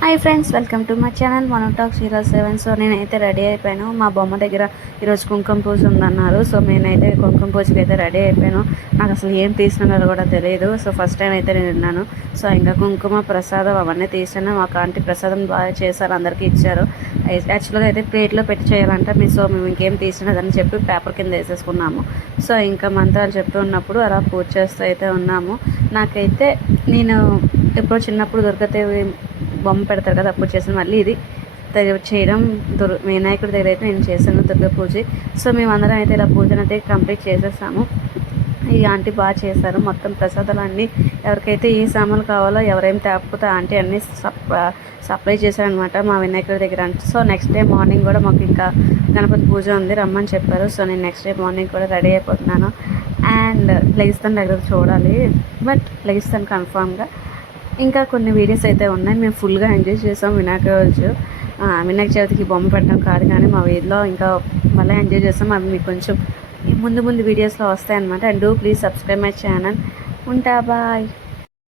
Hi friends, welcome to my channel మనోటాక్07. So నేనైతే ready అయిపోయాను. మా బొమ్మ దగ్గర ఈరోజు కుంకుమ పూజ ఉందన్నారు. సో నేనైతే కుంకుమ పూజకి అయితే రెడీ అయిపోయాను. నాకు అసలు ఏం తీసినారో కూడా తెలియదు. సో ఫస్ట్ టైం అయితే నేను విన్నాను. సో ఇంకా కుంకుమ ప్రసాదం అవన్నీ తీసాను. మాకు ఆంటీ ప్రసాదం బాగా చేశారు, అందరికీ ఇచ్చారు. యాక్చువల్గా అయితే ప్లేట్లో పెట్టి చేయాలంట. సో మేము ఇంకేం తీసినదని చెప్పి పేపర్ కింద వేసేసుకున్నాము. సో ఇంకా మంత్రాలు చెప్తూ ఉన్నప్పుడు అలా పూజ చేస్తూ అయితే ఉన్నాము. నాకైతే నేను ఎప్పుడో చిన్నప్పుడు దొరకతే బొమ్మ పెడతారు కదా, అప్పుడు చేసాను. మళ్ళీ ఇది చేయడం వినాయకుడి దగ్గర అయితే నేను చేశాను దుర్గా పూజ. సో మేమందరం అయితే ఇలా పూజను అయితే కంప్లీట్ చేసేసాము. ఈ ఆంటీ బాగా చేశారు. మొత్తం ప్రసాదాలు అన్నీ ఎవరికైతే ఏ సామాన్లు కావాలో ఎవరేం తేకపోతే ఆంటీ అన్నీ సప్లై చేశారనమాట మా వినాయకుడి దగ్గర. సో నెక్స్ట్ డే మార్నింగ్ కూడా మాకు ఇంకా గణపతి పూజ ఉంది, రమ్మని చెప్పారు. సో నేను నెక్స్ట్ డే మార్నింగ్ కూడా రెడీ అయిపోతున్నాను. అండ్ లెగిస్తాను దగ్గర చూడాలి, బట్ లెగిస్తాను కన్ఫామ్గా. ఇంకా కొన్ని వీడియోస్ అయితే ఉన్నాయి. మేము ఫుల్గా ఎంజాయ్ చేసాం వినాయక చవితికి బొమ్మ పెట్టడం కాదు, కానీ మా వీధిలో ఇంకా మళ్ళీ ఎంజాయ్ చేస్తాం. అవి మీకు కొంచెం ముందు వీడియోస్లో వస్తాయన్నమాట. And do please subscribe my channel. ఉంటా, బాయ్.